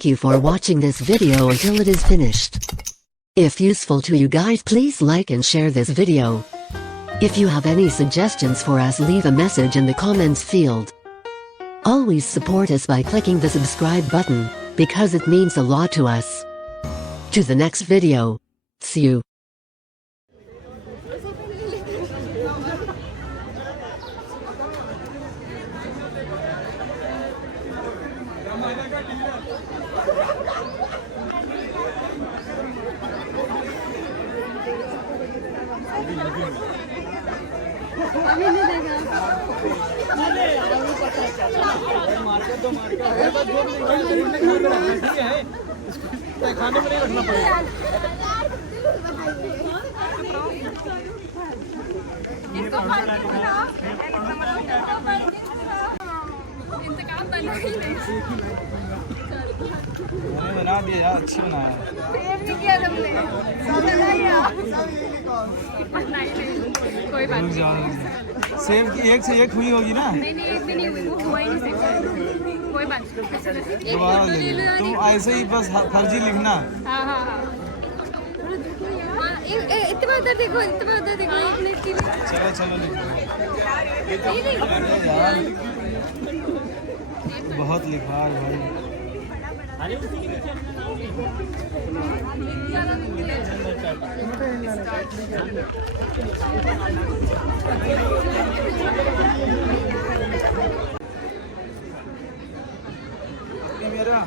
Thank you for watching this video until it is finished. If useful to you guys, please like and share this video. If you have any suggestions for us, leave a message in the comments field. Always support us by clicking the subscribe button, because it means a lot to us. To the next video. See you. अभी नहीं देगा खाने में नहीं रखना पड़ेगा इंतकाम बना ही नहीं बना दिया यार, अच्छी बनाया किया तुमने कोई बात नहीं। सेब की एक से एक हुई होगी ना? नहीं नहीं एक भी नहीं हुई, वो हुआ ही नहीं सेब। कोई बात नहीं, तुम ऐसे ही बस फर्जी लिखना। हाँ हाँ हाँ इतना उधर देखो, इतना उधर देखो। चलो चलो बहुत लिखा है भाई। मेरा